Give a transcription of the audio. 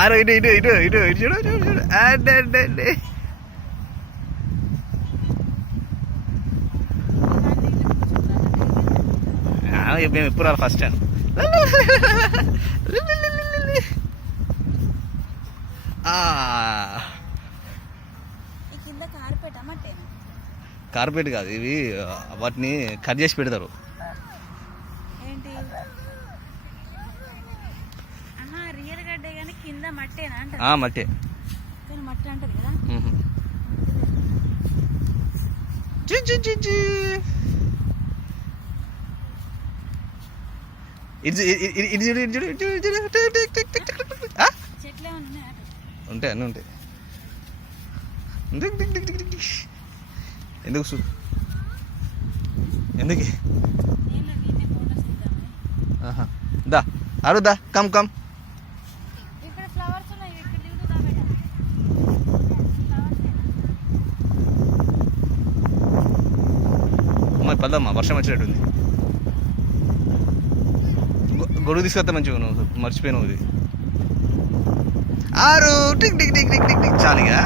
ఆరు ఇటు ఇటు ఇటు ఇటు ఇటు చూడు చూడు చూడు అంటే మేము ఎప్పుడు రాలి ఫస్ట్ టైం కార్పెట్ కాదు ఇవి వాటిని కట్ చేసి పెడతారు మట్టే మట్టి అంటది కదా. ఉంటాయి అన్నీ ఉంటాయి ఎందుకు ఎందుకు దా అరుదా కమ్ కమ్ పదమ్మా వర్షం వచ్చినట్టుంది గొడుగు తీసుకొస్తా మంచిగా నువ్వు మర్చిపోయినావు ఇది ఆరు tick tick tick tick tick tick చాలుగా